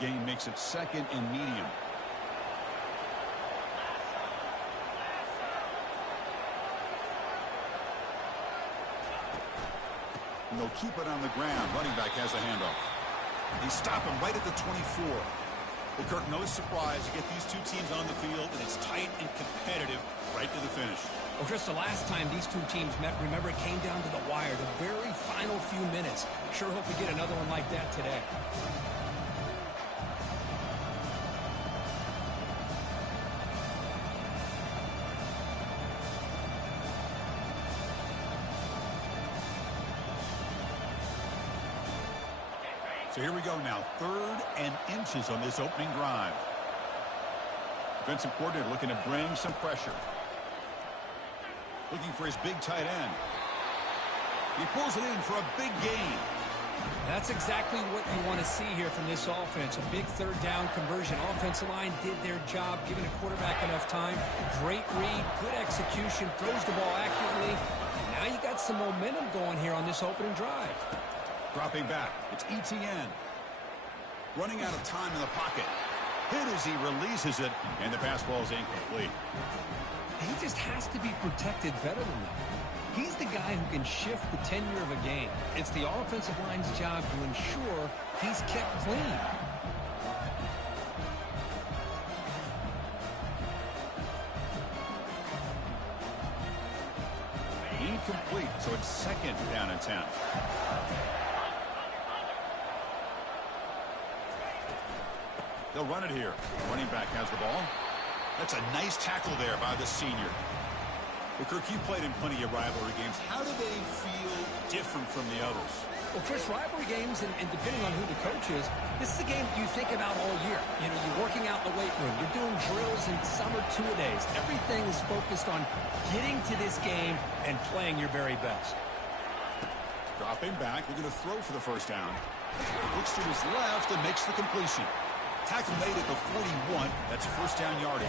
gain makes it 2nd and medium. And they'll keep it on the ground. Running back has the handoff. They stop him right at the 24. Well, Kirk, no surprise. You get these two teams on the field, and it's tight and competitive right to the finish. Well, Chris, the last time these two teams met, remember, it came down to the wire, the very final few minutes. Sure hope we get another one like that today. So here we go now. 3rd and inches on this opening drive. Defensive coordinator looking to bring some pressure. Looking for his big tight end. He pulls it in for a big gain. That's exactly what you want to see here from this offense. A big 3rd down conversion. Offensive line did their job, giving the quarterback enough time. Great read, good execution, throws the ball accurately. And now you got some momentum going here on this opening drive. Dropping back, it's ETN. Running out of time in the pocket. Hit as he releases it, and the pass ball is incomplete. He just has to be protected better than that. He's the guy who can shift the tenure of a game. It's the offensive line's job to ensure he's kept clean. Incomplete, so it's 2nd down and 10. They'll run it here. Running back has the ball. That's a nice tackle there by the senior. Well, Kirk, you played in plenty of rivalry games. How do they feel different from the others? Well, Chris, rivalry games, and depending on who the coach is, this is a game you think about all year. You know, you're working out in the weight room. You're doing drills in summer two-a-days. Everything is focused on getting to this game and playing your very best. Dropping back, looking to throw for the 1st down. Looks to his left and makes the completion. Tackle made at the 41. That's 1st down yardage.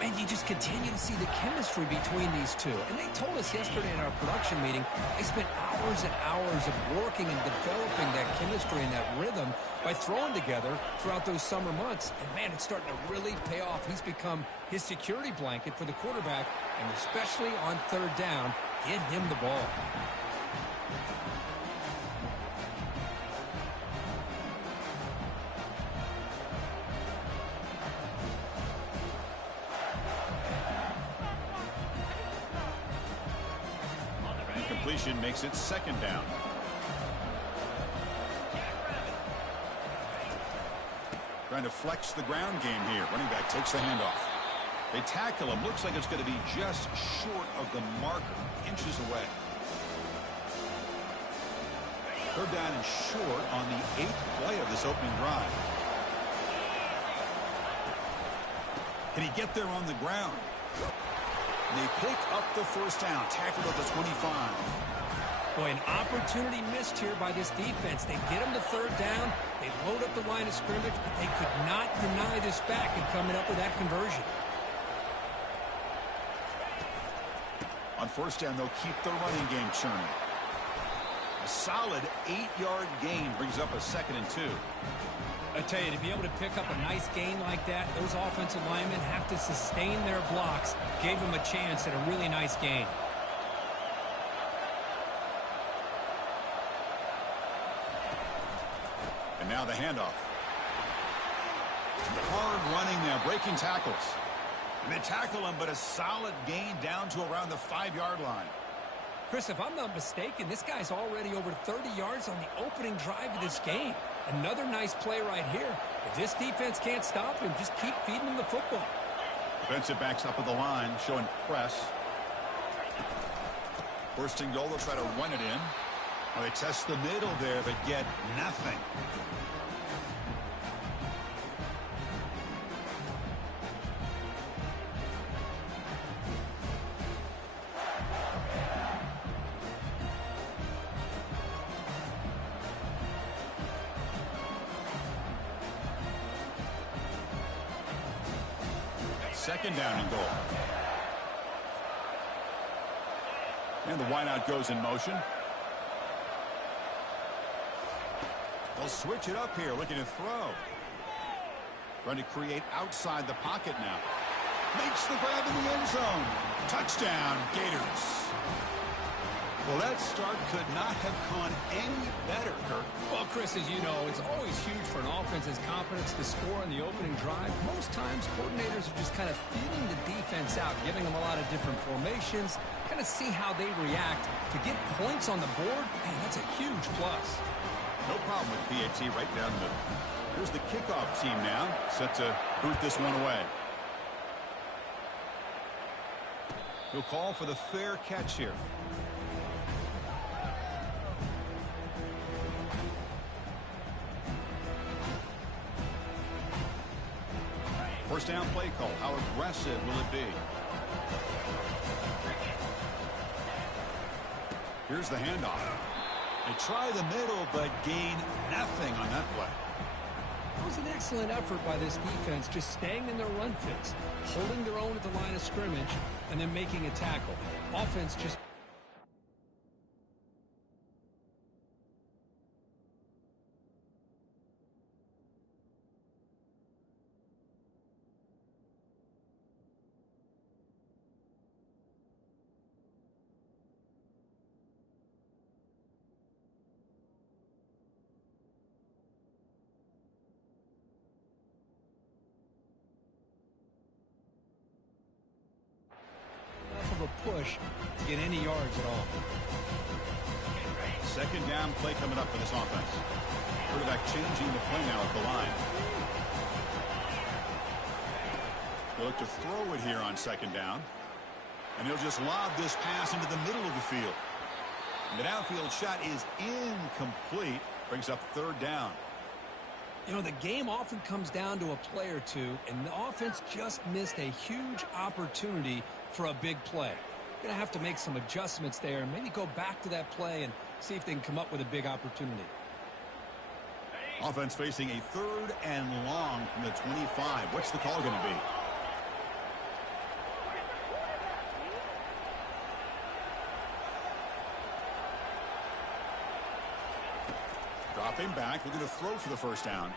And you just continue to see the chemistry between these two. And they told us yesterday in our production meeting, they spent hours and hours of working and developing that chemistry and that rhythm by throwing together throughout those summer months. And, man, it's starting to really pay off. He's become his security blanket for the quarterback, and especially on 3rd down, get him the ball. Completion makes it 2nd down. Trying to flex the ground game here. Running back takes the handoff. They tackle him. Looks like it's going to be just short of the marker. Inches away. 3rd down and short on the 8th play of this opening drive. Can he get there on the ground? They pick up the 1st down, tackled at the 25. Boy, an opportunity missed here by this defense. They get him to 3rd down. They load up the line of scrimmage, but they could not deny this back and coming up with that conversion. On 1st down, they'll keep the running game churning. A solid 8-yard gain brings up a 2nd and 2. I tell you, to be able to pick up a nice gain like that, those offensive linemen have to sustain their blocks. Gave them a chance at a really nice gain. And now the handoff. Hard running now, breaking tackles. And they tackle him, but a solid gain down to around the 5-yard line. Chris, if I'm not mistaken, this guy's already over 30 yards on the opening drive of this game. Another nice play right here. If this defense can't stop him, just keep feeding him the football. Defensive backs up at the line, showing press. 1st and goal, they'll try to run it in. Well, they test the middle there, but get nothing. Second down and goal. And the wideout goes in motion. They'll switch it up here, looking to throw. Trying to create outside the pocket now. Makes the grab in the end zone. Touchdown, Gators. Well, that start could not have gone any better, Kirk. Well, Chris, as you know, it's always huge for an offense's confidence to score on the opening drive. Most times, coordinators are just kind of feeling the defense out, giving them a lot of different formations, kind of see how they react. To get points on the board, man, that's a huge plus. No problem with PAT right down the middle. Here's the kickoff team now, set to boot this one away. He'll call for the fair catch here. First down play call. How aggressive will it be? Here's the handoff. They try the middle, but gain nothing on that play. It was an excellent effort by this defense, just staying in their run fits, holding their own at the line of scrimmage, and then making a tackle. Offense just... of a push to get any yards at all. Second down play coming up for this offense. Quarterback changing the play now at the line. They'll look to throw it here on second down. And he'll just lob this pass into the middle of the field. And the downfield shot is incomplete. Brings up third down. You know, the game often comes down to a play or two, and the offense just missed a huge opportunity for a big play. Going to have to make some adjustments there and maybe go back to that play and see if they can come up with a big opportunity. Offense facing a third and long from the 25. What's the call going to be? Dropping back, looking to throw for the first down.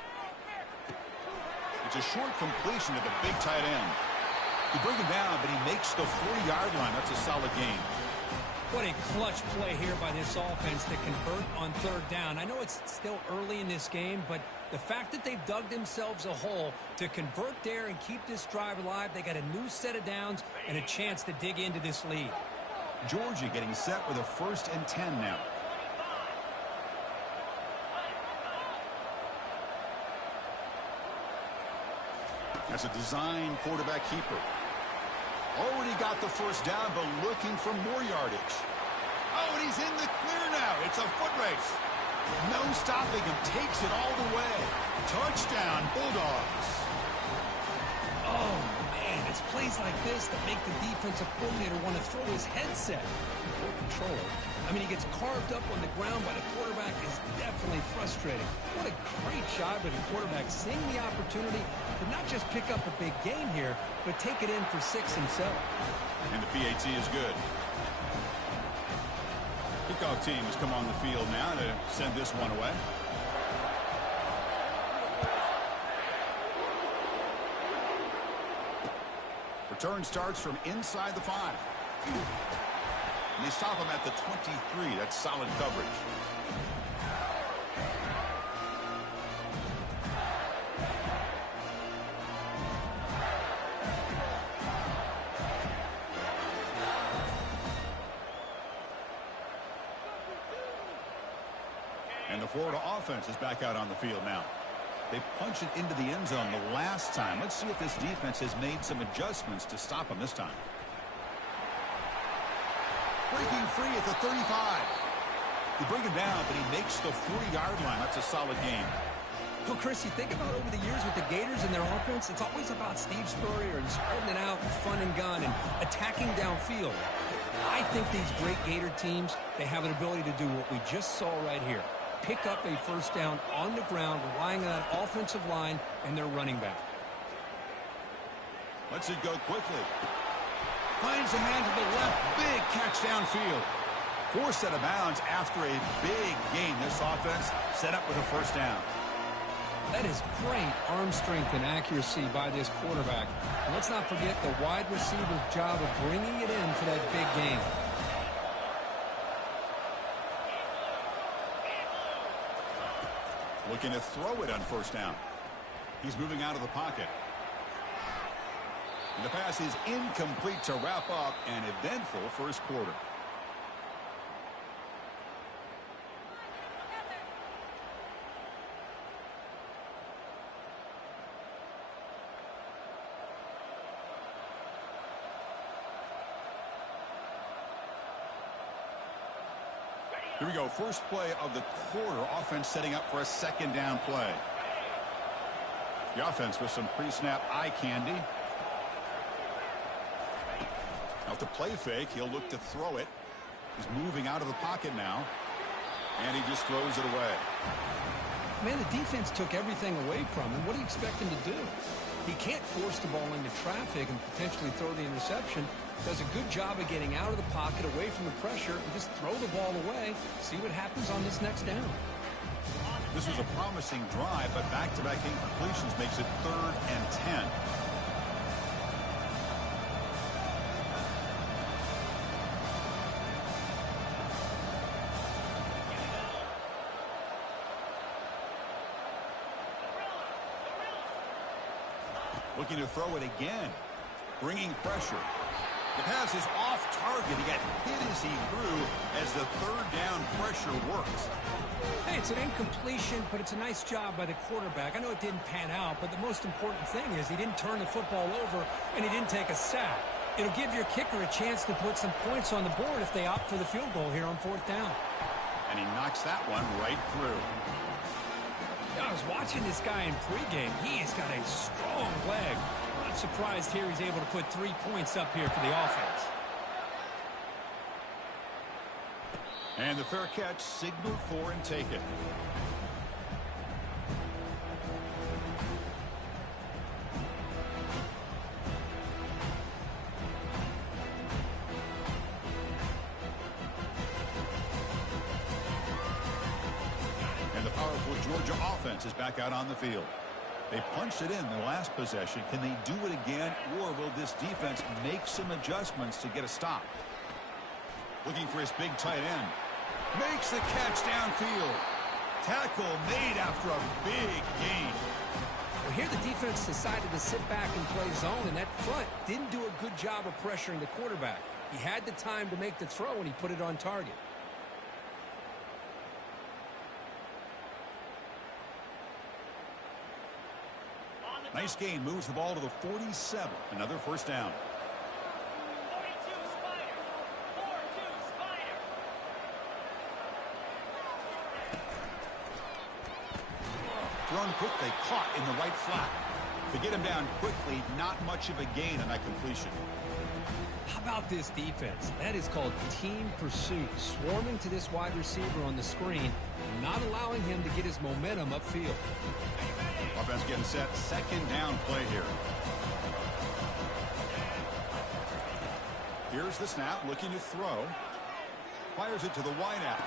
It's a short completion to the big tight end. You bring him down, but he makes the 40-yard line. That's a solid gain. What a clutch play here by this offense to convert on third down. I know it's still early in this game, but the fact that they've dug themselves a hole to convert there and keep this drive alive, they got a new set of downs and a chance to dig into this lead. Georgia getting set with a 1st and 10 now. That's a design quarterback keeper. Already got the first down, but looking for more yardage. Oh, and he's in the clear now. It's a foot race. No stopping him. Takes it all the way. Touchdown, Bulldogs. Oh, man, it's plays like this that make the defensive coordinator want to throw his headset. Poor control. I mean, he gets carved up on the ground by the quarterback. Is definitely frustrating. What a great job by the quarterback seeing the opportunity to not just pick up a big gain here, but take it in for 6 himself. And the PAT is good. Kickoff team has come on the field now to send this one away. Return starts from inside the 5. And they stop him at the 23. That's solid coverage. And the Florida offense is back out on the field now. They punch it into the end zone the last time. Let's see if this defense has made some adjustments to stop him this time. Breaking free at the 35. You bring him down, but he makes the 40-yard line. That's a solid game. Well, Chris, you think about over the years with the Gators and their offense, it's always about Steve Spurrier and spreading it out and fun and gun and attacking downfield. I think these great Gator teams, they have an ability to do what we just saw right here. Pick up a first down on the ground, relying on that offensive line and their running back. Lets it go quickly. Finds a man to the left. Big catch downfield. Forced out of bounds after a big gain. This offense set up with a first down. That is great arm strength and accuracy by this quarterback. And let's not forget the wide receiver's job of bringing it in for that big game. Looking to throw it on first down. He's moving out of the pocket. And the pass is incomplete to wrap up an eventful first quarter. Here we go. First play of the quarter. Offense setting up for a second down play. The offense with some pre-snap eye candy. Now to play fake, he'll look to throw it. He's moving out of the pocket now. And he just throws it away. Man, the defense took everything away from him. What do you expect him to do? He can't force the ball into traffic and potentially throw the interception. Does a good job of getting out of the pocket, away from the pressure, and just throw the ball away. See what happens on this next down. This was a promising drive, but back-to-back incompletions makes it 3rd and 10. Looking to throw it again. Bringing pressure. The pass is off target. He got hit as he threw as the 3rd down pressure works. Hey, it's an incompletion, but it's a nice job by the quarterback. I know it didn't pan out, but the most important thing is he didn't turn the football over and he didn't take a sack. It'll give your kicker a chance to put some points on the board if they opt for the field goal here on 4th down. And he knocks that one right through. I was watching this guy in pregame. He has got a strong leg. Not surprised here he's able to put 3 points up here for the offense. And the fair catch signaled for and taken. And the powerful Georgia offense is back out on the field. They punched it in the last possession. Can they do it again, or will this defense make some adjustments to get a stop? Looking for his big tight end. Makes the catch downfield. Tackle made after a big gain. Well, here the defense decided to sit back and play zone, and that front didn't do a good job of pressuring the quarterback. He had the time to make the throw, and he put it on target. Nice gain. Moves the ball to the 47. Another first down. Thrown quickly, caught in the right flat. To get him down quickly, not much of a gain on that completion. How about this defense? That is called team pursuit. Swarming to this wide receiver on the screen, not allowing him to get his momentum upfield. Offense getting set. Second down play here. Here's the snap, looking to throw. Fires it to the wideout.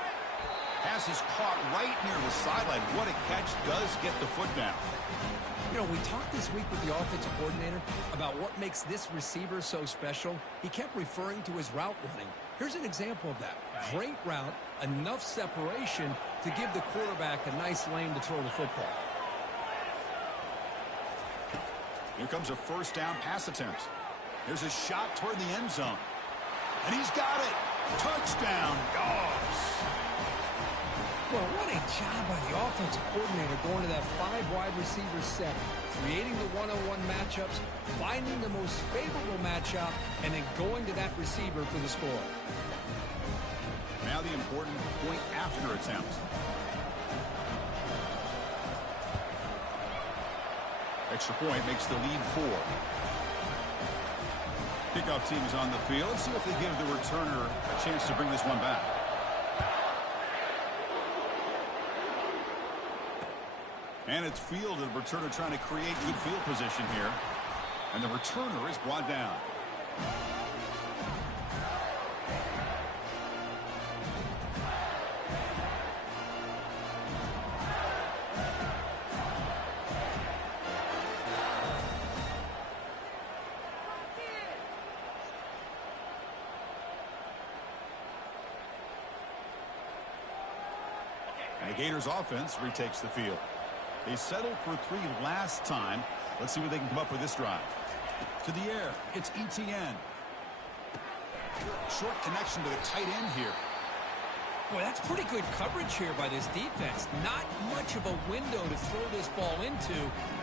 Pass is caught right near the sideline. What a catch. Does get the foot down. You know, we talked this week with the offensive coordinator about what makes this receiver so special. He kept referring to his route running. Here's an example of that. Great route, enough separation to give the quarterback a nice lane to throw the football. Here comes a first down pass attempt. There's a shot toward the end zone. And he's got it. Touchdown, Dogs. Well, what a job by the offensive coordinator going to that 5 wide receiver set, creating the one-on-one matchups, finding the most favorable matchup, and then going to that receiver for the score. Now the important point after attempt. Extra point makes the lead 4. Kickoff team is on the field. Let's see if they give the returner a chance to bring this one back. And it's fielded. The returner trying to create good field position here. And the returner is brought down. And the Gators offense retakes the field. They settled for 3 last time. Let's see what they can come up with this drive. To the air, it's ETN. Short connection to the tight end here. Boy, that's pretty good coverage here by this defense. Not much of a window to throw this ball into,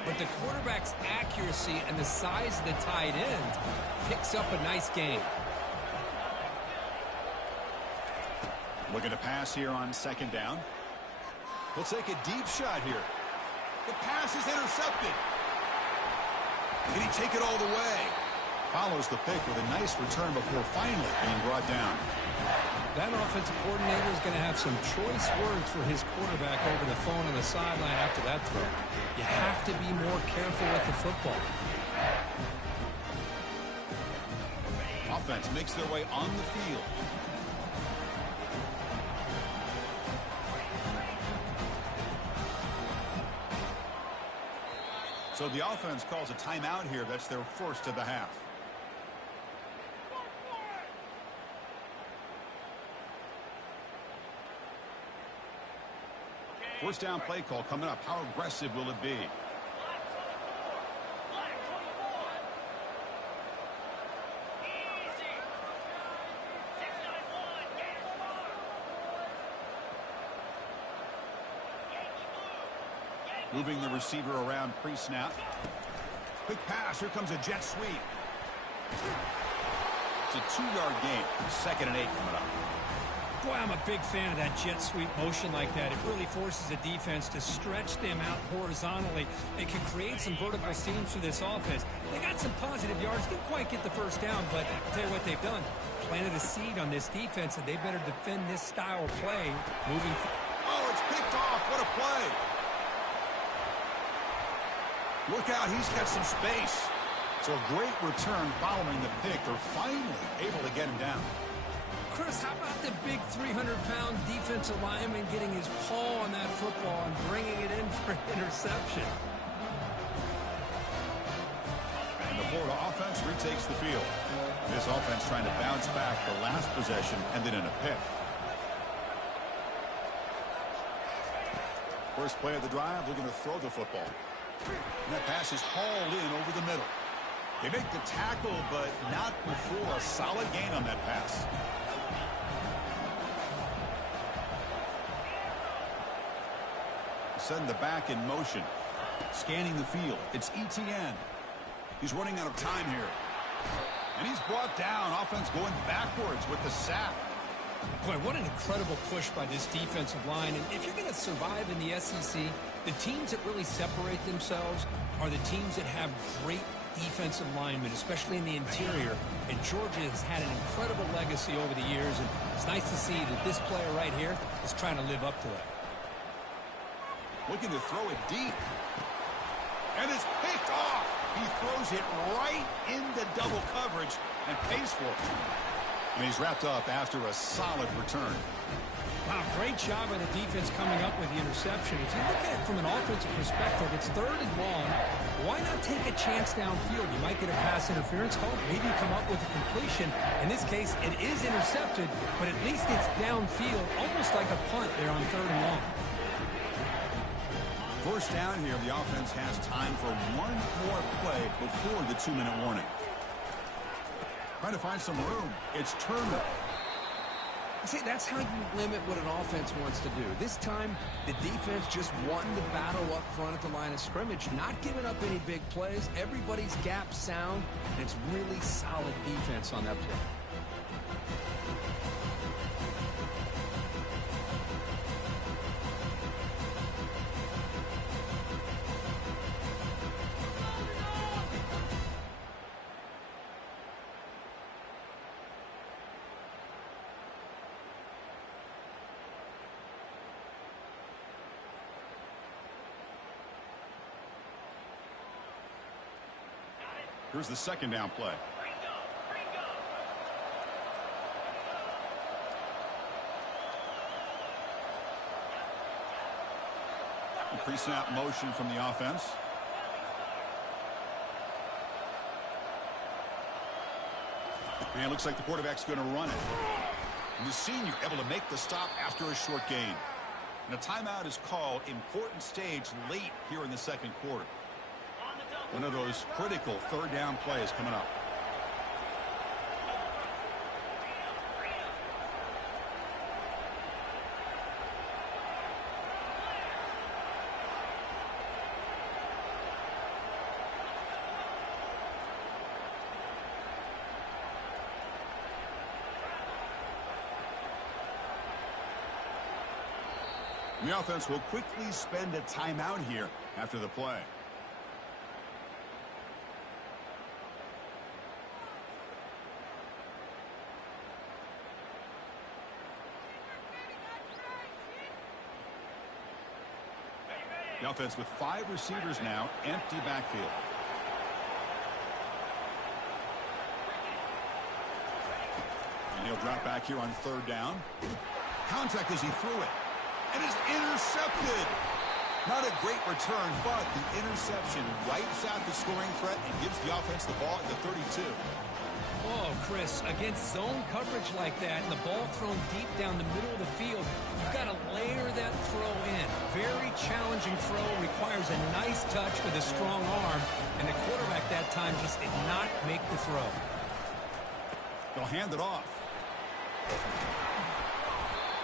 but the quarterback's accuracy and the size of the tight end picks up a nice gain. Looking to pass here on 2nd down. He'll take a deep shot here. The pass is intercepted. Can he take it all the way? Follows the pick with a nice return before finally being brought down. That offensive coordinator is going to have some choice words for his quarterback over the phone on the sideline after that throw. You have to be more careful with the football. Offense makes their way on the field. So the offense calls a timeout here. That's their first of the half. First down play call coming up. How aggressive will it be? Moving the receiver around pre-snap. Quick pass. Here comes a jet sweep. It's a 2-yard gain. 2nd and 8 coming up. Boy, I'm a big fan of that jet sweep motion like that. It really forces a defense to stretch them out horizontally. It can create some vertical seams for this offense. They got some positive yards. Didn't quite get the first down, but I'll tell you what they've done. Planted a seed on this defense, and they better defend this style of play moving forward. Oh, it's picked off. What a play. Look out. He's got some space. So a great return following the pick. They're finally able to get him down. Chris, how about the big 300-pound defensive lineman getting his paw on that football and bringing it in for an interception? And the Florida offense retakes the field. This offense trying to bounce back. The last possession ended in a pick. First play of the drive, looking to throw the football. And that pass is hauled in over the middle. They make the tackle, but not before a solid gain on that pass. Setting the back in motion. Scanning the field. It's ETN. He's running out of time here. And he's brought down. Offense going backwards with the sack. Boy, what an incredible push by this defensive line. And if you're going to survive in the SEC, the teams that really separate themselves are the teams that have great defensive linemen, especially in the interior. And Georgia has had an incredible legacy over the years. And it's nice to see that this player right here is trying to live up to that. Looking to throw it deep. And it's picked off. He throws it right into double coverage and pays for it. And he's wrapped up after a solid return. Wow, great job by the defense coming up with the interception. If you look at it from an offensive perspective, it's 3rd and long. Why not take a chance downfield? You might get a pass interference call. Maybe you come up with a completion. In this case, it is intercepted, but at least it's downfield, almost like a punt there on 3rd and long. First down here, the offense has time for one more play before the 2-minute warning. Trying to find some room. It's Turner. See, that's how you limit what an offense wants to do. This time, the defense just won the battle up front at the line of scrimmage, not giving up any big plays. Everybody's gap sound, and it's really solid defense on that play. Here's the 2nd down play. Pre-snap motion from the offense. And it looks like the quarterback's going to run it. And the senior able to make the stop after a short gain. And a timeout is called. Important stage late here in the second quarter. One of those critical third down plays coming up. The offense will quickly spend a timeout here after the play. The offense with 5 receivers now, empty backfield. And he'll drop back here on third down. Contact as he threw it. And is intercepted. Not a great return, but the interception wipes out the scoring threat and gives the offense the ball at the 32. Oh, Chris, against zone coverage like that and the ball thrown deep down the middle of the field, you've got to layer that throw in. Very challenging throw, requires a nice touch with a strong arm, and the quarterback that time just did not make the throw. They'll hand it off.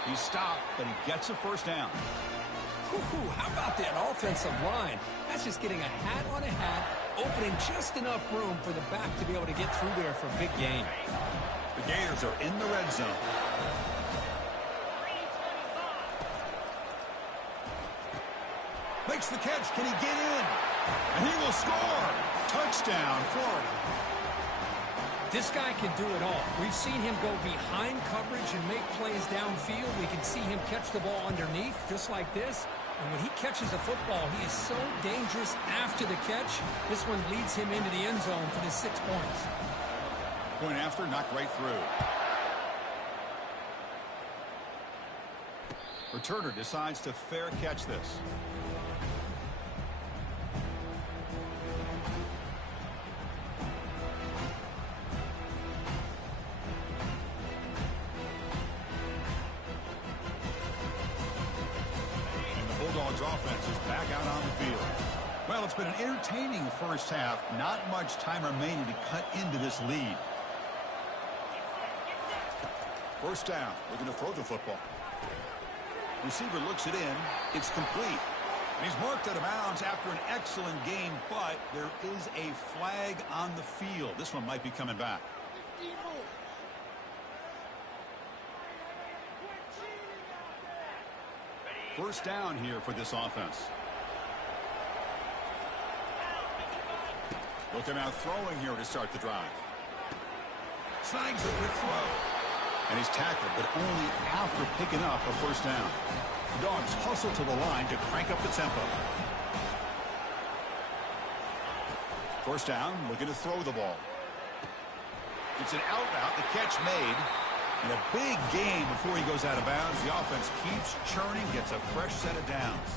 He stopped, but he gets a first down. Ooh, how about that offensive line? That's just getting a hat on a hat, opening just enough room for the back to be able to get through there for a big gain. The Gators are in the red zone. Makes the catch. Can he get in? And he will score. Touchdown, Florida. This guy can do it all. We've seen him go behind coverage and make plays downfield. We can see him catch the ball underneath, just like this. And when he catches a football, he is so dangerous after the catch. This one leads him into the end zone for the 6 points. Point after, knocked right through. Returner decides to fair catch this. Bulldogs offense is back out on the field. Well, it's been an entertaining first half. Not much time remaining to cut into this lead. First down. We're going to throw the football. Receiver looks it in. It's complete. And he's marked out of bounds after an excellent game, but there is a flag on the field. This one might be coming back. First down here for this offense. Looking out throwing here to start the drive. Snags a quick throw. And he's tackled, but only after picking up a first down. The Dogs hustle to the line to crank up the tempo. First down, looking to throw the ball. It's an out route, the catch made. And a big gain before he goes out of bounds. The offense keeps churning, gets a fresh set of downs.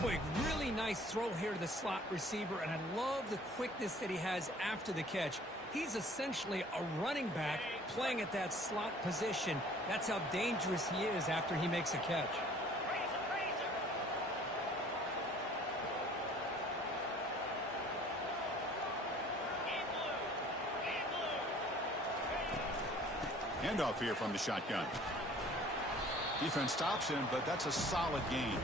Boy, really nice throw here to the slot receiver, and I love the quickness that he has after the catch. He's essentially a running back playing at that slot position. That's how dangerous he is after he makes a catch. Handoff here from the shotgun. Defense stops him, but that's a solid gain.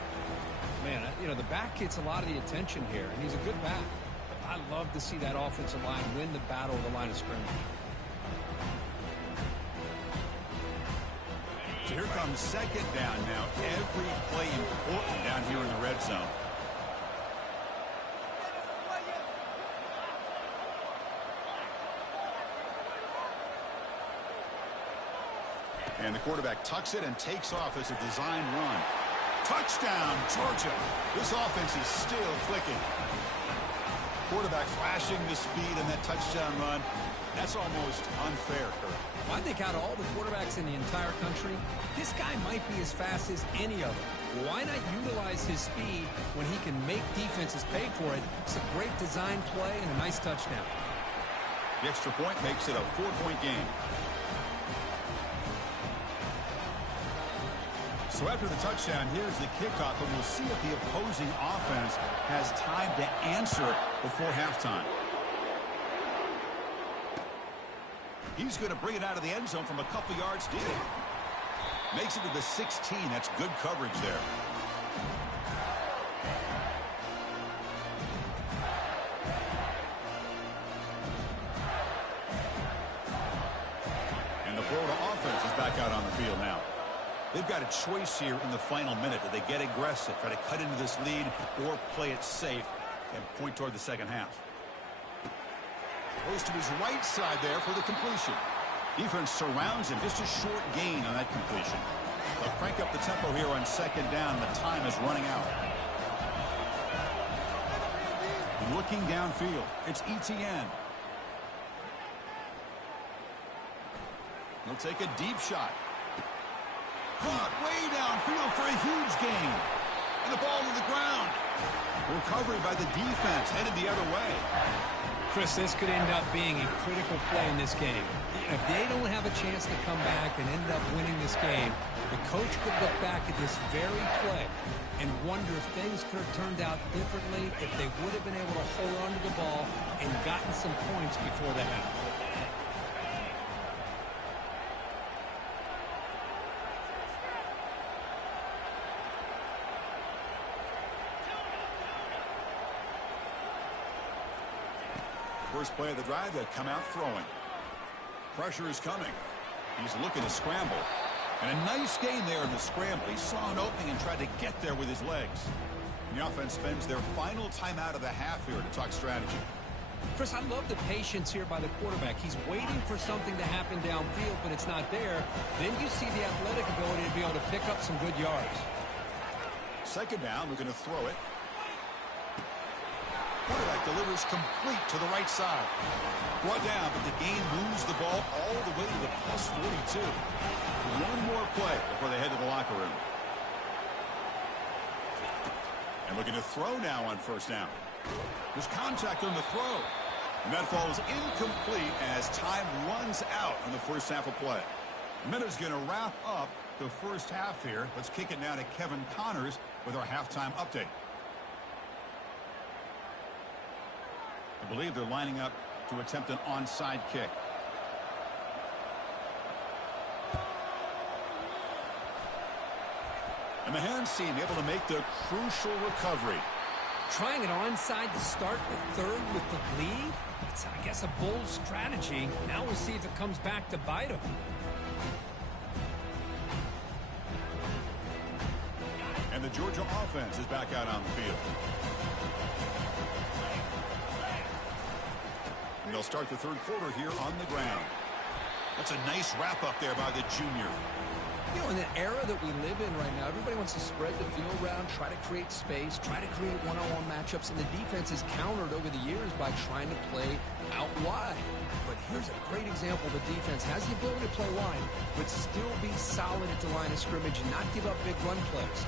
Man, you know, the back gets a lot of the attention here, and he's a good back. But I love to see that offensive line win the battle of the line of scrimmage. So here comes second down now. Every play important down here in the red zone. And the quarterback tucks it and takes off as a design run. Touchdown, Georgia. This offense is still clicking. Quarterback flashing the speed in that touchdown run. That's almost unfair, Kurt. Well, I think out of all the quarterbacks in the entire country, this guy might be as fast as any of them. Why not utilize his speed when he can make defenses pay for it? It's a great design play and a nice touchdown. The extra point makes it a 4-point game. So after the touchdown, here's the kickoff, and we'll see if the opposing offense has time to answer before halftime. He's going to bring it out of the end zone from a couple yards deep. Makes it to the 16. That's good coverage there. And the Florida offense is back out on the field now. They've got a choice here in the final minute. Do they get aggressive, try to cut into this lead, or play it safe and point toward the second half? Goes to his right side there for the completion. Defense surrounds him. Just a short gain on that completion. They'll crank up the tempo here on second down. The time is running out. Looking downfield, it's Etienne. He'll take a deep shot. Caught way downfield for a huge gain. And the ball to the ground. Recovery by the defense, headed the other way. Chris, this could end up being a critical play in this game. If they don't have a chance to come back and end up winning this game, the coach could look back at this very play and wonder if things could have turned out differently, if they would have been able to hold on to the ball and gotten some points before the half. First play of the drive, they come out throwing. Pressure is coming. He's looking to scramble. And a nice gain there in the scramble. He saw an opening and tried to get there with his legs. And the offense spends their final timeout of the half here to talk strategy. Chris, I love the patience here by the quarterback. He's waiting for something to happen downfield, but it's not there. Then you see the athletic ability to be able to pick up some good yards. Second down, we're going to throw it. Quarterback delivers complete to the right side. Brought down, but the gain moves the ball all the way to the plus 42. One more play before they head to the locker room. And looking to throw now on first down. There's contact on the throw. And that falls incomplete as time runs out on the first half of play. Minute's going to wrap up the first half here. Let's kick it now to Kevin Connors with our halftime update. I believe they're lining up to attempt an onside kick. And the hands team able to make the crucial recovery. Trying it onside to start the third with the lead? It's, I guess, a bold strategy. Now we'll see if it comes back to bite them. And the Georgia offense is back out on the field. And they'll start the third quarter here on the ground. That's a nice wrap up there by the junior. You know, in the era that we live in right now, everybody wants to spread the field around, try to create space, try to create one-on-one matchups, and the defense has countered over the years by trying to play out wide. But here's a great example. The defense has the ability to play wide, but still be solid at the line of scrimmage and not give up big run plays.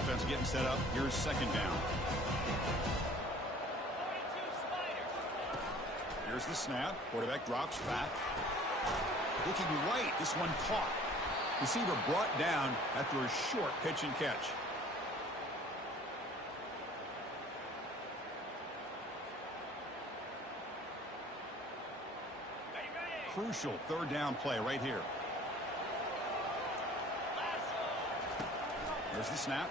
Offense getting set up. Here's second down. Here's the snap. Quarterback drops back. Looking right. This one caught. Receiver brought down after a short pitch and catch. Crucial third down play right here. There's the snap.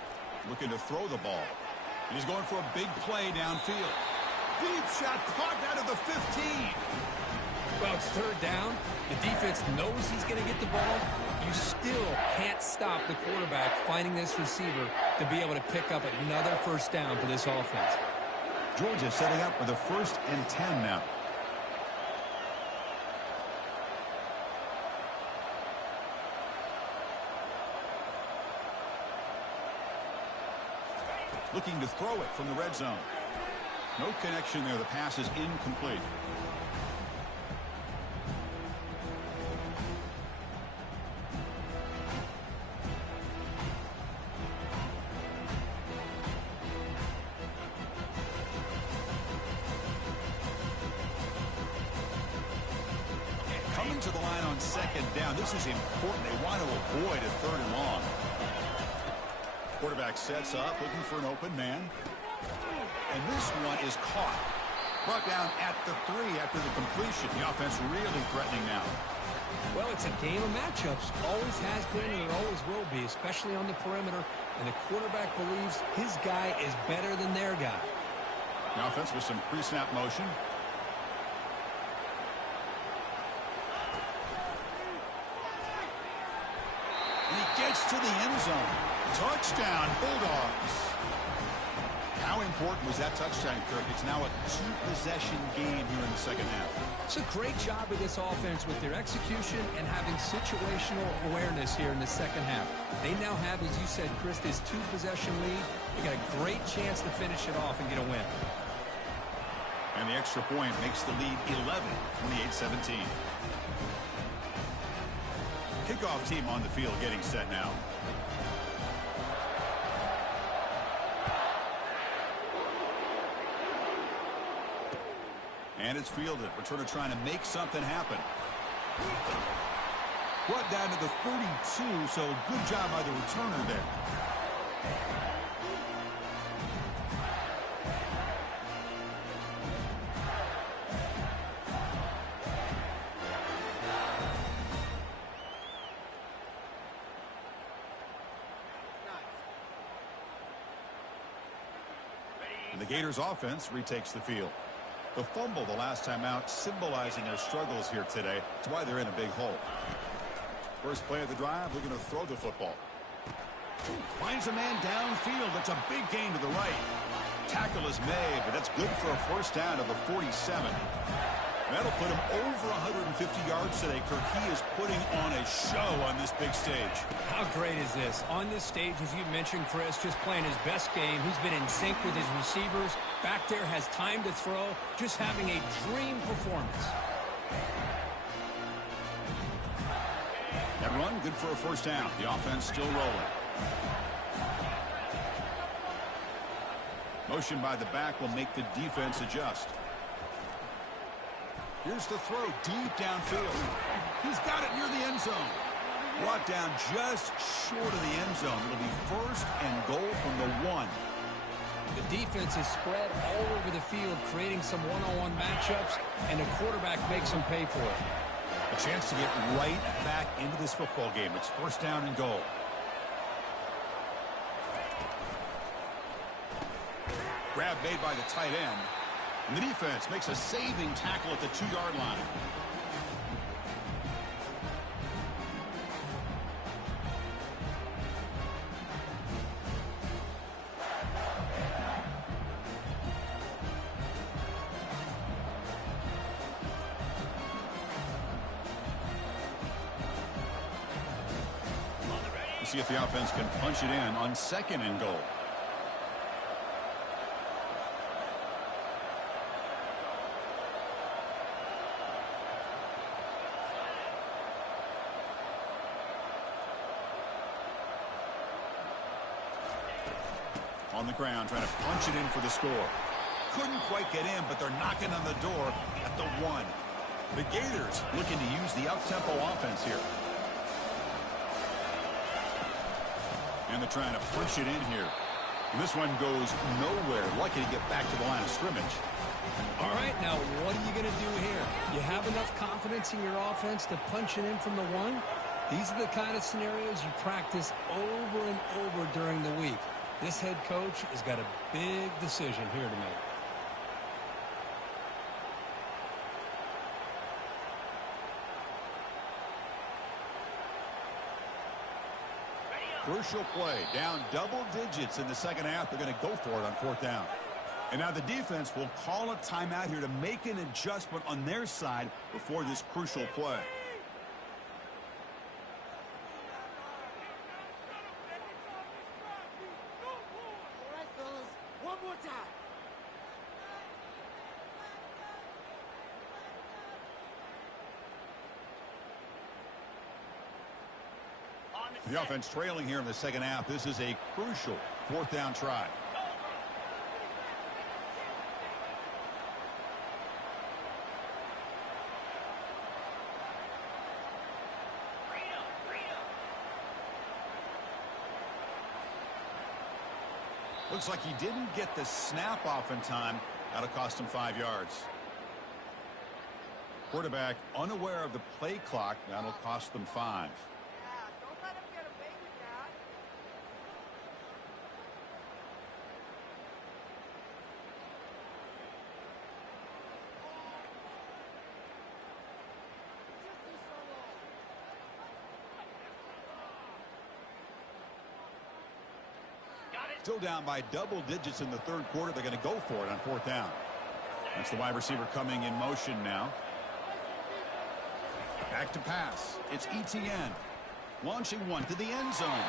Looking to throw the ball. He's going for a big play downfield. Deep shot caught out of the 15. Well, it's third down. The defense knows he's going to get the ball. You still can't stop the quarterback finding this receiver to be able to pick up another first down for this offense. Georgia setting up for the 1st and 10 now. Looking to throw it from the red zone. No connection there. The pass is incomplete. Coming to the line on second second down. This is important. They want to avoid a third and long. Quarterback sets up, looking for an open man. And this one is caught. Brought down at the 3 after the completion. The offense really threatening now. Well, it's a game of matchups. Always has been and it always will be, especially on the perimeter. And the quarterback believes his guy is better than their guy. The offense with some pre-snap motion. And he gets to the end zone. Touchdown, Bulldogs. How important was that touchdown, Kirk? It's now a 2-possession game here in the second half. It's a great job of this offense with their execution and having situational awareness here in the second half. They now have, as you said, Chris, this 2-possession lead. They got a great chance to finish it off and get a win. And the extra point makes the lead 11, 28-17. Kickoff team on the field getting set now. And it's fielded. Returner trying to make something happen. Brought down to the 42, so good job by the returner there. And the Gators offense retakes the field. The fumble the last time out, symbolizing their struggles here today. That's why they're in a big hole. First play of the drive, looking to throw the football. Finds a man downfield. That's a big gain to the right. Tackle is made, but that's good for a first down of the 47. That'll put him over 150 yards today, Kirk. He is putting on a show on this big stage. How great is this? On this stage, as you mentioned, Chris, just playing his best game. He's been in sync with his receivers. Back there, has time to throw. Just having a dream performance. That run, good for a first down. The offense still rolling. Motion by the back will make the defense adjust. Here's the throw deep downfield. He's got it near the end zone. Brought down just short of the end zone. It'll be first and goal from the 1. The defense is spread all over the field, creating some one-on-one matchups, and the quarterback makes them pay for it. A chance to get right back into this football game. It's first down and goal. Grab made by the tight end. And the defense makes a saving tackle at the 2-yard line. Let's see if the offense can punch it in on second and goal. On the ground, trying to punch it in for the score. Couldn't quite get in, but they're knocking on the door at the 1. The Gators looking to use the up-tempo offense here. And they're trying to push it in here. And this one goes nowhere. Lucky to get back to the line of scrimmage. All right, now what are you going to do here? You have enough confidence in your offense to punch it in from the 1? These are the kind of scenarios you practice over and over during the week. This head coach has got a big decision here to make. Crucial play. Down double digits in the second half. They're going to go for it on fourth down. And now the defense will call a timeout here to make an adjustment on their side before this crucial play. The offense trailing here in the second half. This is a crucial fourth down try. Looks like he didn't get the snap off in time. That'll cost him 5 yards. Quarterback unaware of the play clock. That'll cost them 5. Don't let him get away with that. Still down by double digits in the third quarter. They're going to go for it on 4th down. That's the wide receiver coming in motion now. Back to pass. It's Etienne. Launching one to the end zone.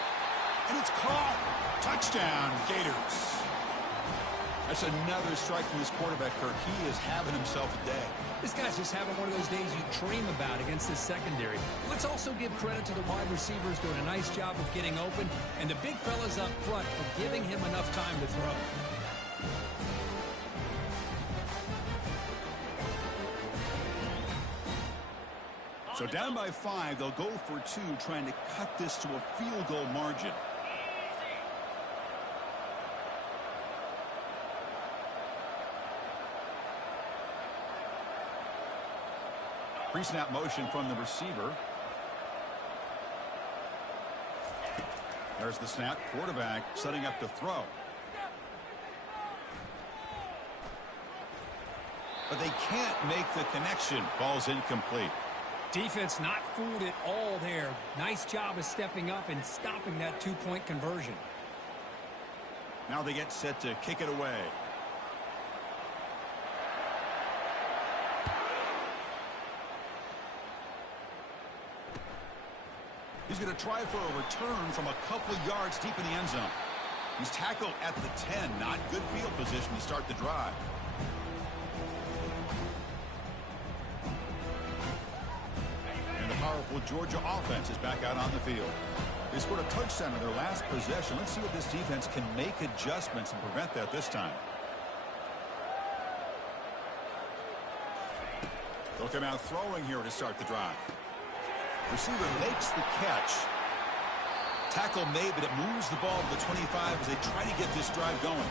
And it's caught. Touchdown, Gators. That's another strike from this quarterback, Kirk. He is having himself a day. This guy's just having one of those days you dream about against this secondary. Let's also give credit to the wide receivers doing a nice job of getting open, and the big fellas up front for giving him enough time to throw. So down by 5, they'll go for 2, trying to cut this to a field goal margin. Pre-snap motion from the receiver. There's the snap. Quarterback setting up to throw. But they can't make the connection. Ball's incomplete. Defense not fooled at all there. Nice job of stepping up and stopping that 2-point conversion. Now they get set to kick it away. He's going to try for a return from a couple of yards deep in the end zone. He's tackled at the 10. Not good field position to start the drive. And the powerful Georgia offense is back out on the field. They scored a touchdown in their last possession. Let's see if this defense can make adjustments and prevent that this time. They'll come out throwing here to start the drive. Receiver makes the catch. Tackle made, but it moves the ball to the 25 as they try to get this drive going.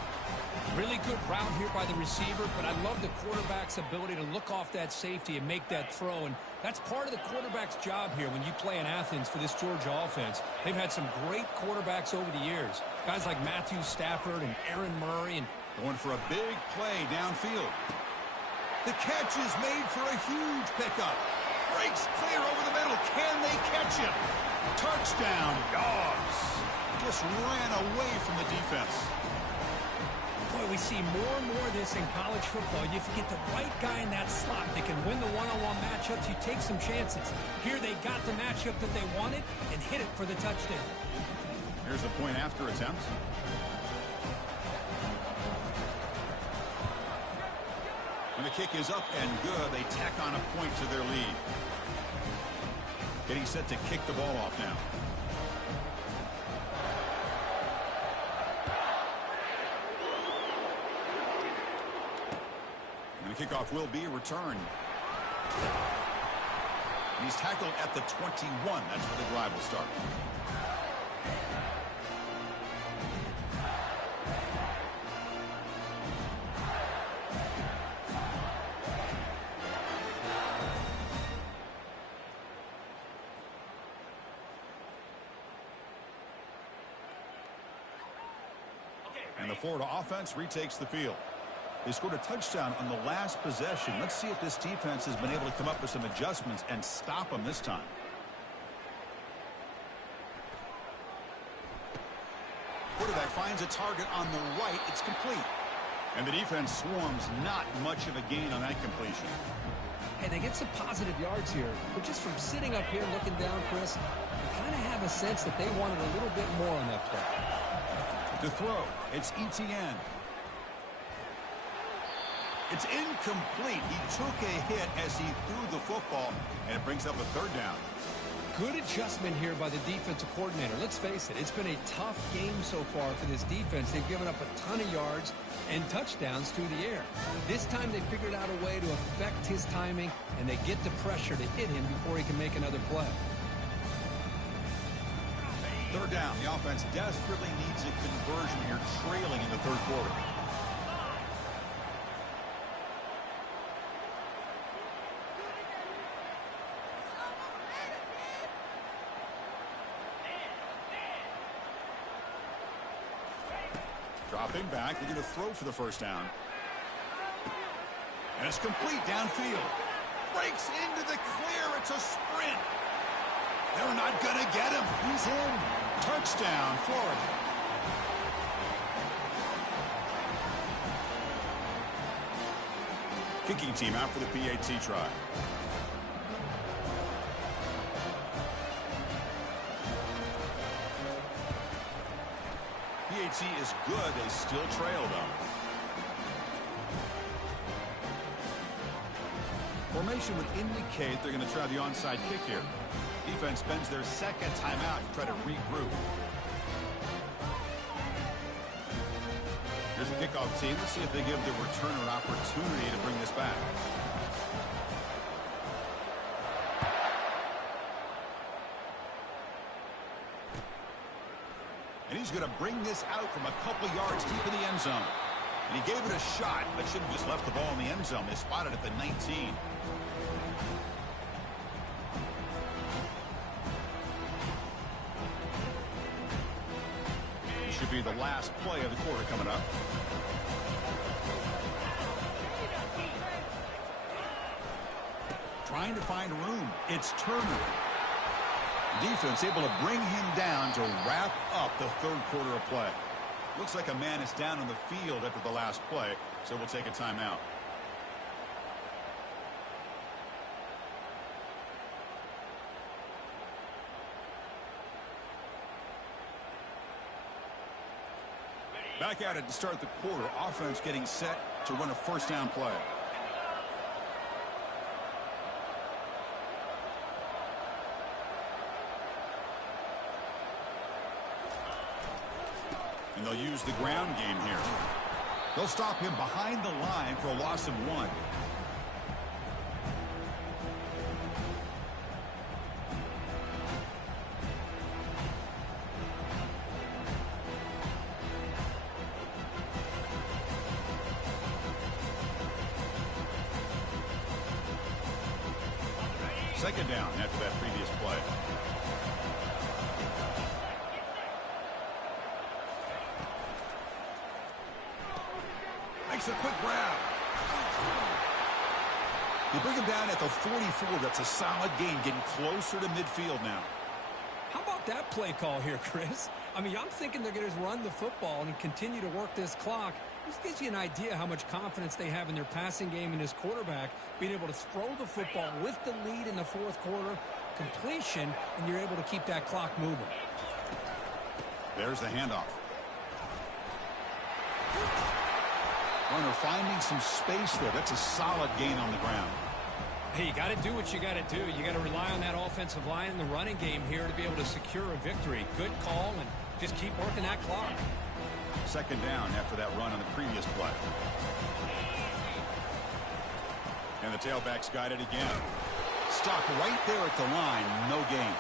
Really good route here by the receiver, but I love the quarterback's ability to look off that safety and make that throw. And that's part of the quarterback's job here when you play in Athens for this Georgia offense. They've had some great quarterbacks over the years. Guys like Matthew Stafford and Aaron Murray. And going for a big play downfield. The catch is made for a huge pickup. Breaks clear over the middle. Can they catch him? Touchdown, Dogs. Just ran away from the defense. Boy, we see more and more of this in college football. If you get the right guy in that slot that can win the one-on-one matchups, you take some chances. Here they got the matchup that they wanted and hit it for the touchdown. Here's the point after attempt. And the kick is up and good. They tack on a point to their lead. Getting set to kick the ball off now. And the kickoff will be a return. And he's tackled at the 21. That's where the drive will start. And the Florida offense retakes the field. They scored a touchdown on the last possession. Let's see if this defense has been able to come up with some adjustments and stop them this time. Quarterback finds a target on the right. It's complete. And the defense swarms. Not much of a gain on that completion. Hey, they get some positive yards here, but just from sitting up here looking down, Chris, you kind of have a sense that they wanted a little bit more on that play. To throw, it's Etienne. It's incomplete. He took a hit as he threw the football, and it brings up a third down. Good adjustment here by the defensive coordinator. Let's face it, it's been a tough game so far for this defense. They've given up a ton of yards and touchdowns through the air. This time they figured out a way to affect his timing, and they get the pressure to hit him before he can make another play. Third down. The offense desperately needs a conversion here, trailing in the third quarter. Dropping back. They're going to throw for the first down. And it's complete downfield. Breaks into the clear. It's a sprint. They're not going to get him. He's in. Touchdown, Florida. Kicking team out for the PAT try. PAT is good. They still trail, though. Formation would indicate they're going to try the onside kick here. Defense spends their second timeout to try to regroup. Here's the kickoff team. Let's see if they give the returner an opportunity to bring this back. And he's going to bring this out from a couple yards deep in the end zone. And he gave it a shot, but should have just left the ball in the end zone. They spotted at the 19. This should be the last play of the quarter coming up. Trying to find room. It's Turner. Defense able to bring him down to wrap up the third quarter of play. Looks like a man is down on the field after the last play, so we'll take a timeout. Back at it to start the quarter. Offense getting set to run a first down play. And they'll use the ground game here. They'll stop him behind the line for a loss of 1. Second down after that previous play. Makes a quick grab. You bring him down at the 44. That's a solid gain, getting closer to midfield now. How about that play call here, Chris? I mean, I'm thinking they're going to run the football and continue to work this clock. This gives you an idea how much confidence they have in their passing game and his quarterback, being able to throw the football with the lead in the fourth quarter, completion, and you're able to keep that clock moving. There's the handoff. Runner finding some space there. That's a solid gain on the ground. Hey, you got to do what you got to do. You got to rely on that offensive line in the running game here to be able to secure a victory. Good call, and just keep working that clock. Second down after that run on the previous play. And the tailback's got it again. Stuck right there at the line. No gain.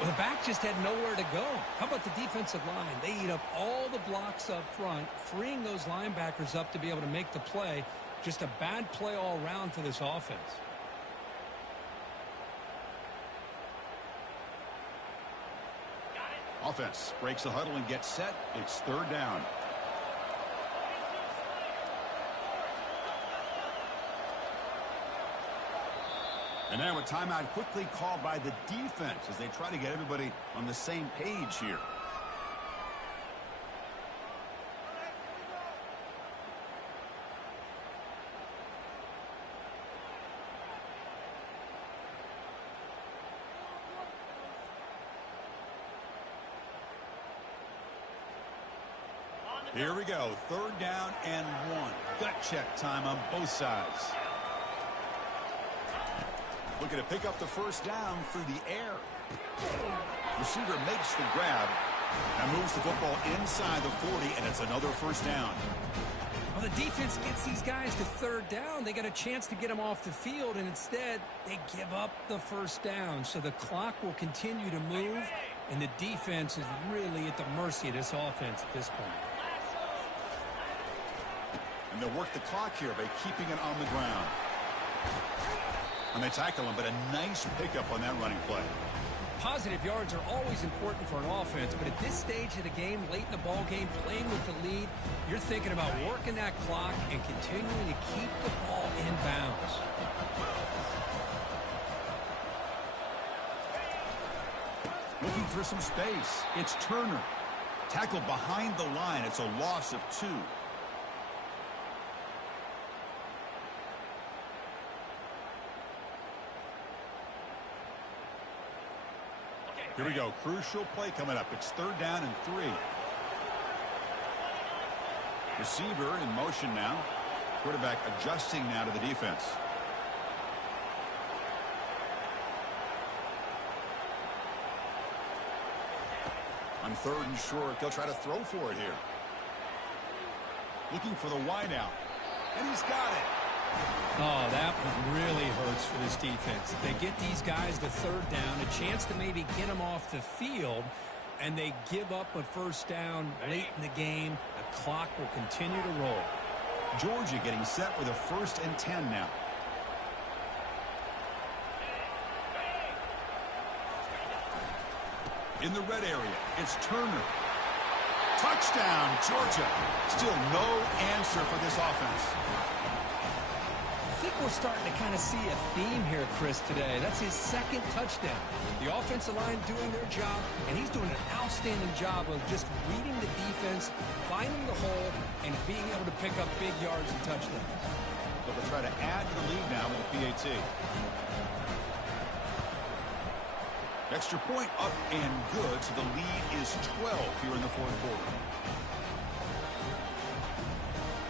Well, the back just had nowhere to go. How about the defensive line? They eat up all the blocks up front, freeing those linebackers up to be able to make the play. Just a bad play all around for this offense. Offense breaks the huddle and gets set. It's third down. And now a timeout quickly called by the defense as they try to get everybody on the same page here. Here we go. Third down and 1. Gut check time on both sides. Looking to pick up the first down through the air. Receiver makes the grab and moves the football inside the 40, and it's another first down. Well, the defense gets these guys to third down. They got a chance to get them off the field, and instead they give up the first down. So the clock will continue to move. And the defense is really at the mercy of this offense at this point. And they'll work the clock here by keeping it on the ground. And they tackle him, but a nice pickup on that running play. Positive yards are always important for an offense, but at this stage of the game, late in the ball game, playing with the lead, you're thinking about working that clock and continuing to keep the ball in bounds. Looking for some space. It's Turner. Tackled behind the line. It's a loss of 2. Here we go. Crucial play coming up. It's 3rd down and 3. Receiver in motion now. Quarterback adjusting now to the defense. On 3rd and short, they'll try to throw for it here. Looking for the wide out. And he's got it. Oh, that one really hurts for this defense. They get these guys to 3rd down, a chance to maybe get them off the field, and they give up a 1st down late in the game. The clock will continue to roll. Georgia getting set with a 1st and 10 now. In the red area, it's Turner. Touchdown, Georgia. Still no answer for this offense. I think we're starting to kind of see a theme here, Chris, today. That's his 2nd touchdown. The offensive line doing their job, and he's doing an outstanding job of just reading the defense, finding the hole, and being able to pick up big yards and touchdowns. So they'll try to add to the lead now with a PAT. Extra point up and good, so the lead is 12 here in the 4th quarter.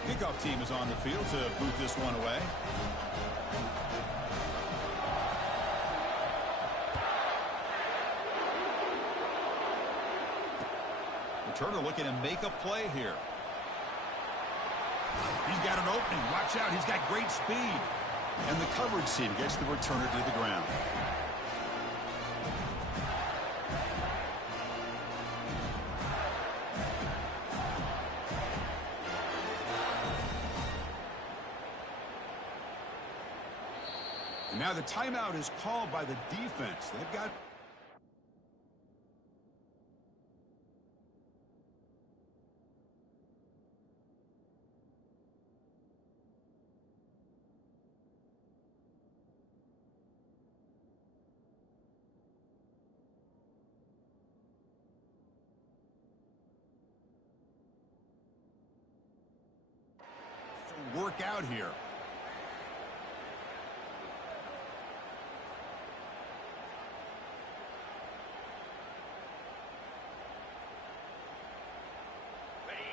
Kickoff team is on the field to boot this one away. Turner looking to make a play here. He's got an opening. Watch out. He's got great speed. And the coverage team gets the returner to the ground. And now the timeout is called by the defense. They've got... work out here.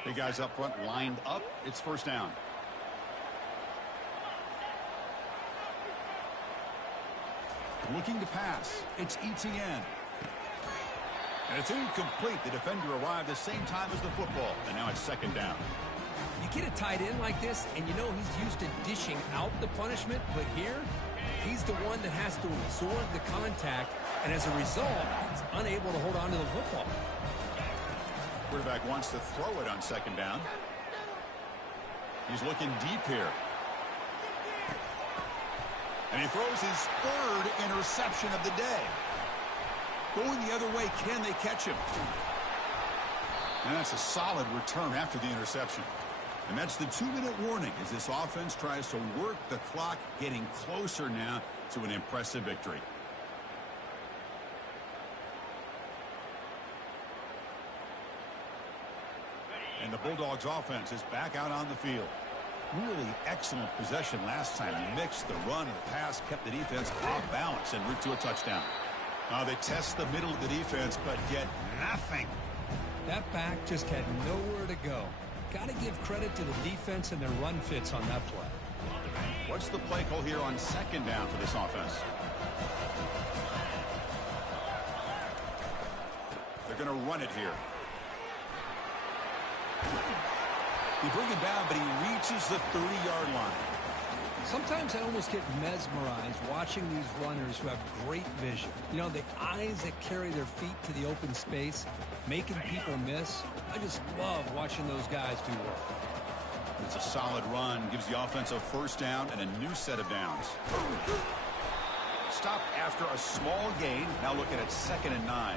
Big guys up front lined up. It's 1st down. Looking to pass. It's ETN. And it's incomplete. The defender arrived the same time as the football. And now it's 2nd down. You get a tight end like this, and you know he's used to dishing out the punishment, but here, he's the one that has to absorb the contact, and as a result, he's unable to hold on to the football. Quarterback wants to throw it on 2nd down. He's looking deep here. And he throws his 3rd interception of the day. Going the other way, can they catch him? And that's a solid return after the interception. And that's the 2-minute warning as this offense tries to work the clock, getting closer now to an impressive victory. And the Bulldogs offense is back out on the field. Really excellent possession last time. Mixed the run and the pass, kept the defense off balance en route to a touchdown. Now they test the middle of the defense, but get nothing. That back just had nowhere to go. Got to give credit to the defense and their run fits on that play. What's the play call here on 2nd down for this offense? They're going to run it here. He brings it down, but he reaches the 30-yard line. Sometimes I almost get mesmerized watching these runners who have great vision. You know, the eyes that carry their feet to the open space, making people miss. I just love watching those guys do work. It's a solid run, gives the offense a first down and a new set of downs. Stop after a small gain. Now looking at 2nd and 9.